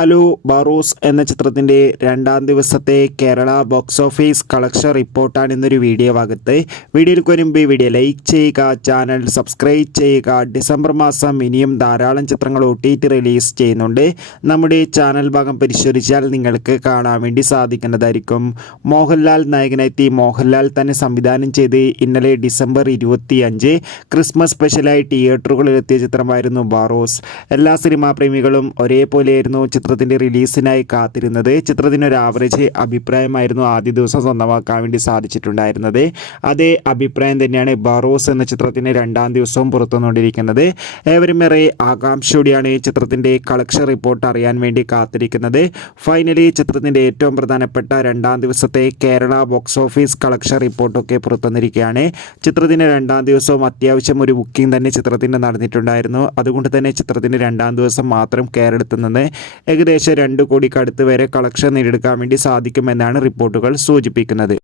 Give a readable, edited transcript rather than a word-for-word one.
Hello Barroz എന്ന ചിത്രത്തിൻ്റെ രണ്ടാം ദിവസത്തെ കേരള ബോക്സ് ഓഫീസ് കളക്ഷൻ റിപ്പോർട്ടാണ് ഇന്നൊരു വീഡിയോ ഭാഗത്ത്. വീഡിയോയിൽ വരുമ്പോൾ ഈ വീഡിയോ ലൈക്ക് ചെയ്യുക, ചാനൽ സബ്സ്ക്രൈബ് ചെയ്യുക. ഡിസംബർ മാസം ഇനിയും ധാരാളം ചിത്രങ്ങൾ OTT റിലീസ് ചെയ്യുന്നുണ്ട്. നമ്മുടെ ചാനൽ ഭാഗം പരിശോധിച്ചാൽ നിങ്ങൾക്ക് കാണാൻ വേണ്ടി സാധിക്കുന്നതായിരിക്കും. മോഹൻലാൽ നായകനെത്തി മോഹൻലാൽ തന്നെ സംവിധാനം ചെയ്ത് ഇന്നലെ ഡിസംബർ 25 ക്രിസ്മസ് സ്പെഷ്യലായി തിയേറ്ററുകളിലെത്തിയ ചിത്രമായിരുന്നു ബാറോസ്. എല്ലാ സിനിമാ പ്രേമികളും ഒരേപോലെയായിരുന്നു ചിത്രത്തിൻ്റെ റിലീസിനായി കാത്തിരുന്നത്. ചിത്രത്തിനൊരു ആവറേജ് അഭിപ്രായമായിരുന്നു ആദ്യ ദിവസം സ്വന്തമാക്കാൻ വേണ്ടി സാധിച്ചിട്ടുണ്ടായിരുന്നത്. അതേ അഭിപ്രായം തന്നെയാണ് ബാറോസ് എന്ന ചിത്രത്തിന് രണ്ടാം ദിവസവും പുറത്തുവന്നുകൊണ്ടിരിക്കുന്നത്. ഏവരും ഏറെ ആകാംക്ഷയോടെയാണ് ഈ ചിത്രത്തിൻ്റെ കളക്ഷൻ റിപ്പോർട്ട് അറിയാൻ വേണ്ടി കാത്തിരിക്കുന്നത്. ഫൈനലി ചിത്രത്തിൻ്റെ ഏറ്റവും പ്രധാനപ്പെട്ട രണ്ടാം ദിവസത്തെ കേരള ബോക്സ് ഓഫീസ് കളക്ഷൻ റിപ്പോർട്ടൊക്കെ പുറത്തുവന്നിരിക്കുകയാണ്. ചിത്രത്തിൻ്റെ രണ്ടാം ദിവസവും അത്യാവശ്യം ഒരു ബുക്കിംഗ് തന്നെ ചിത്രത്തിന് നടന്നിട്ടുണ്ടായിരുന്നു. അതുകൊണ്ട് തന്നെ ചിത്രത്തിൻ്റെ രണ്ടാം ദിവസം മാത്രം കേരളത്തിൽ നിന്ന് ഏകദേശം 2 കോടിക്ക് അടുത്ത് വരെ കളക്ഷൻ നേടിയെടുക്കാൻ വേണ്ടി സാധിക്കുമെന്നാണ് റിപ്പോർട്ടുകൾ സൂചിപ്പിക്കുന്നത്.